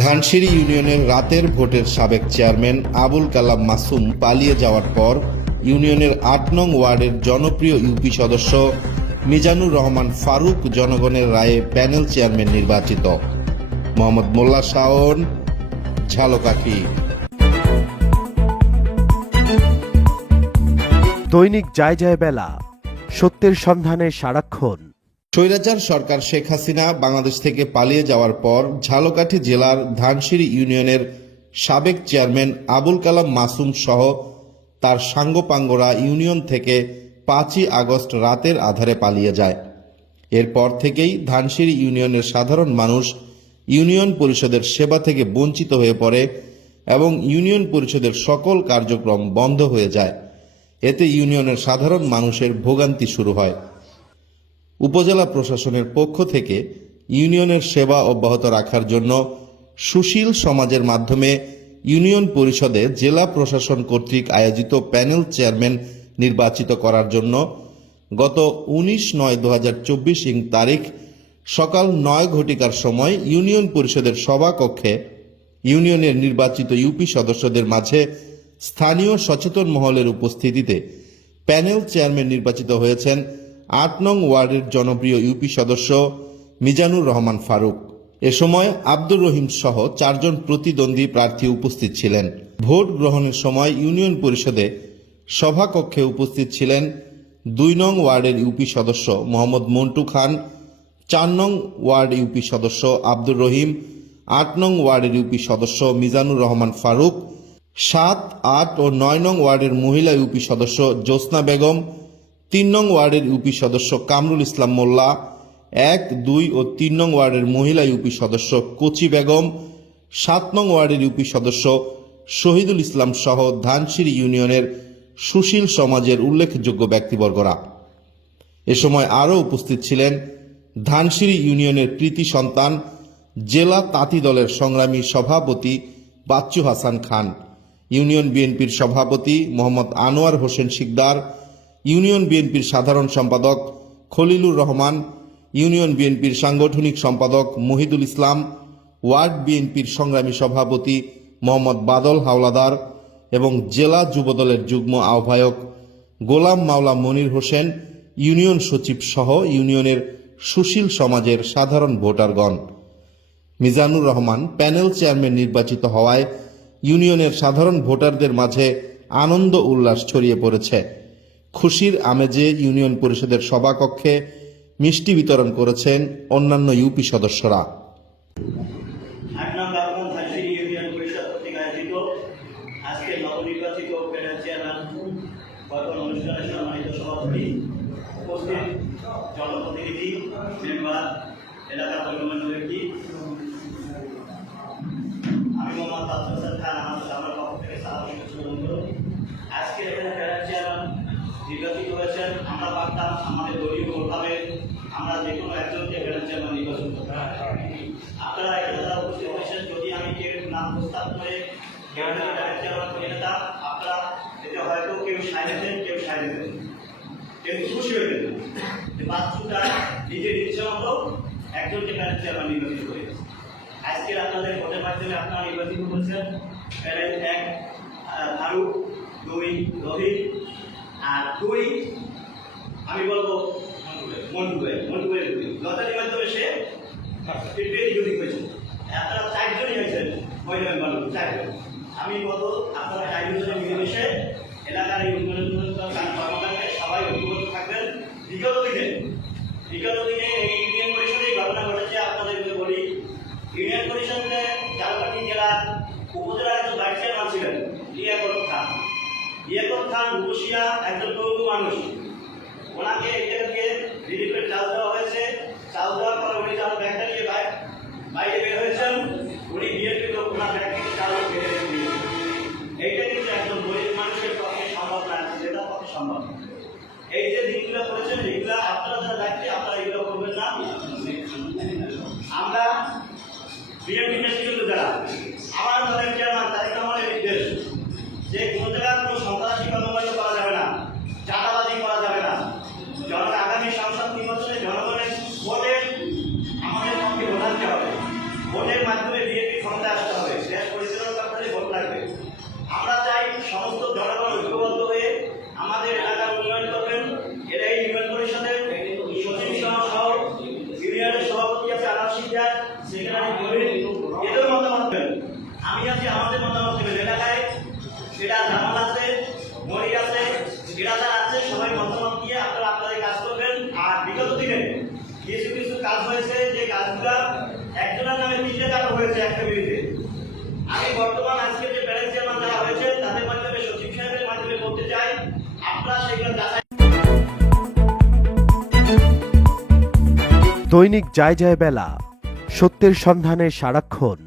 ধানসিঁড়ি ইউনিয়নের রাতের ভোটের সাবেক চেয়ারম্যান আবুল কালাম মাসুম পালিয়ে যাওয়ার পর ইউনিয়নের ৮ নং ওয়ার্ডের জনপ্রিয় ইউপি সদস্য মিজানুর রহমান ফারুক জনগণের রায়ে প্যানেল চেয়ারম্যান নির্বাচিত। মোহাম্মদ মোল্লা শাওন, ঝালকাঠি। দৈনিক যায় যায় বেলা, সত্যের সন্ধানে সারাক্ষণ। স্বৈরাচার সরকার শেখ হাসিনা বাংলাদেশ থেকে পালিয়ে যাওয়ার পর ঝালকাঠি জেলার ধানসিঁড়ি ইউনিয়নের সাবেক চেয়ারম্যান আবুল কালাম মাসুম সহ তার সাঙ্গপাঙ্গরা ইউনিয়ন থেকে ৫ই আগস্ট রাতের আধারে পালিয়ে যায়। এরপর থেকেই ধানসিঁড়ি ইউনিয়নের সাধারণ মানুষ ইউনিয়ন পরিষদের সেবা থেকে বঞ্চিত হয়ে পড়ে এবং ইউনিয়ন পরিষদের সকল কার্যক্রম বন্ধ হয়ে যায়। এতে ইউনিয়নের সাধারণ মানুষের ভোগান্তি শুরু হয়। উপজেলা প্রশাসনের পক্ষ থেকে ইউনিয়নের সেবা অব্যাহত রাখার জন্য সুশীল সমাজের মাধ্যমে ইউনিয়ন পরিষদে জেলা প্রশাসন কর্তৃক আয়োজিত প্যানেল চেয়ারম্যান নির্বাচিত করার জন্য গত 19/9/2024 তারিখ সকাল 9 ঘটিকার সময় ইউনিয়ন পরিষদের সভাকক্ষে ইউনিয়নের নির্বাচিত ইউপি সদস্যদের মাঝে স্থানীয় সচেতন মহলের উপস্থিতিতে প্যানেল চেয়ারম্যান নির্বাচিত হয়েছেন ৮ নং ওয়ার্ডের জনপ্রিয় ইউপি সদস্য মিজানুর রহমান ফারুক। এ সময় আব্দুর রহিম সহ 4 জন প্রতিদ্বন্দ্বী প্রার্থী উপস্থিত ছিলেন। ভোট গ্রহণের সময় ইউনিয়ন পরিষদে সভাকক্ষে উপস্থিত ছিলেন 2 নং ওয়ার্ডের ইউপি সদস্য মোহাম্মদ মন্টু খান, 4 নং ওয়ার্ড ইউপি সদস্য আব্দুর রহিম, 8 নং ওয়ার্ডের ইউপি সদস্য মিজানুর রহমান ফারুক, 7, 8 ও 9 নং ওয়ার্ডের মহিলা ইউপি সদস্য জ্যোৎস্না বেগম, 3 নং ওয়ার্ডের ইউপি সদস্য কামরুল ইসলাম মোল্লা, 1, 2 ও 3 নং ওয়ার্ডের মহিলা ইউপি সদস্য কচি বেগম, 7 নং ওয়ার্ডের ইউপি সদস্য শহীদুল ইসলাম সহ ধানসিঁড়ি ইউনিয়নের সুশীল সমাজের উল্লেখযোগ্য ব্যক্তিবর্গরা। এ সময় আরও উপস্থিত ছিলেন ধানসিঁড়ি ইউনিয়নের কৃতি সন্তান জেলা তাঁতি দলের সংগ্রামী সভাপতি বাচ্চু হাসান খান, ইউনিয়ন বিএনপির সভাপতি মোহাম্মদ আনোয়ার হোসেন শিকদার, ইউনিয়ন বিএনপির সাধারণ সম্পাদক খলিলুর রহমান, ইউনিয়ন বিএনপির সাংগঠনিক সম্পাদক মহিদুল ইসলাম, ওয়ার্ড বিএনপির সংগ্রামী সভাপতি মোহাম্মদ বাদল হাওলাদার এবং জেলা যুবদলের যুগ্ম আহ্বায়ক গোলাম মাওলা মনির হোসেন, ইউনিয়ন সচিব সহ ইউনিয়নের সুশীল সমাজের সাধারণ ভোটারগণ। মিজানুর রহমান প্যানেল চেয়ারম্যান নির্বাচিত হওয়ায় ইউনিয়নের সাধারণ ভোটারদের মাঝে আনন্দ উল্লাস ছড়িয়ে পড়েছে। খুশির আমেজে ইউনিয়ন পরিষদের সভাকক্ষে মিষ্টি বিতরণ করেছেন অন্যান্য ইউপি সদস্যরা। আজকে নবনির্বাচিত প্যানেল চেয়ারম্যান অনুষ্ঠানের সম্মানিত সভাপতি, উপস্থিত জনপ্রতিনিধি, মেম্বার, এলাকার গণ্যমান্য ব্যক্তি, আমি মোহাম্মদ তাসফির খান, আমার পক্ষ থেকে আজকে এখানে প্যানেল চেয়ারম্যান নির্বাচিত হয়েছেন। আমরা ভাবতাম আমাদের দলীয় ভোটভাবে আমরা যে কোনো একজনকে প্যানেল চেয়ারম্যান নির্বাচন করতে পারি। আপনারা এখানে যারা উপস্থিত হয়েছেন, যদি আমি কেউ নাম প্রস্তাব করে আপনারা এতে হয়তো কেউ সাইলেছেন, কেউ সাইলেছেন, কেউ খুশি হয়ে গেলেন যে বাচ্চুটা নিজের ইচ্ছা মতো একজনকে প্যানেল চেয়ারম্যান নির্বাচিত করে। আজকের আপনাদের ভোটের মাধ্যমে আপনারা নির্বাচিত করেছেন প্যানেল 1 ফারুক, 2 রহিম, আর 2 আমি বলবো মন্টুয়ের লতারির মাধ্যমে সে বিজয়ী হয়েছে। আপনারা 4 জনই হয়েছেন মহিলা মেম্বার, 4 জন। আমি বলবো আপনারা 4 জনে মিলেমিশে এলাকার এই কর্মকাণ্ডে সবাই ঐক্যবদ্ধ থাকবেন। বিগত দিনে এই ইউনিয়ন পরিষদে ঘটনা ঘটেছে। আপনাদের বলি, ইউনিয়ন পরিষদে ঝালকাঠি জেলার উপজেলার একজন ভাইস চেয়ারম্যান ছিলেন লিয়াকত খান রুশিয়া, একজন গরিব মানুষ। ওনাকে এটাকে রিলিফের চাল দেওয়া হয়েছে। চাল দেওয়ার পরে উনি তার ব্যাগটা নিয়ে বাইরে বের হয়েছেন। উনি বিএনপি লোক, ওনার ব্যাগ থেকে চাল বের হয়ে দিয়েছেন। এইটা কিন্তু একজন গরিব মানুষের পক্ষে সম্ভব না, যেটা পক্ষে সম্ভব। এই যে দিনগুলো করেছেন, এগুলা আপনারা যারা দায়িত্বে, আপনারা এগুলো করবেন না। আমরা বিএনপি নেতৃত্ব যারা আমার দলের চেয়ারম্যান তারিক রহমানের নির্দেশ যে কোনো জায়গায় কোনো সন্ত্রাসী কর্মকাণ্ড করা যাবে না, চাঁদাবাজি করা যাবে না। আগামী সংসদ নির্বাচনে জনগণের ভোটে আমাদের পক্ষে ভোটাতে হবে। ভোটের মাধ্যমে বিএনপি ক্ষমতা যে আমাদের মতামত দেবেন। এলাকায় সেটা জামাল আছে, মনির আছে, বিরাদার আছে, সবাই মতামত দিয়ে আপনারা আপনাদের কাজ করবেন। আর বিগত দিনে কিছু কিছু কাজ হয়েছে যে কাজগুলো একজনের নামে 3টে টাকা হয়েছে একটা বিরুদ্ধে। আমি বর্তমান আজকে যে প্যানেল চেয়ারম্যান যারা হয়েছে তাদের মাধ্যমে সচিব সাহেবের মাধ্যমে করতে চাই, আপনারা সেগুলো যাচাই। দৈনিক যায় যায় বেলা, সত্যের সন্ধানে সারাক্ষণ।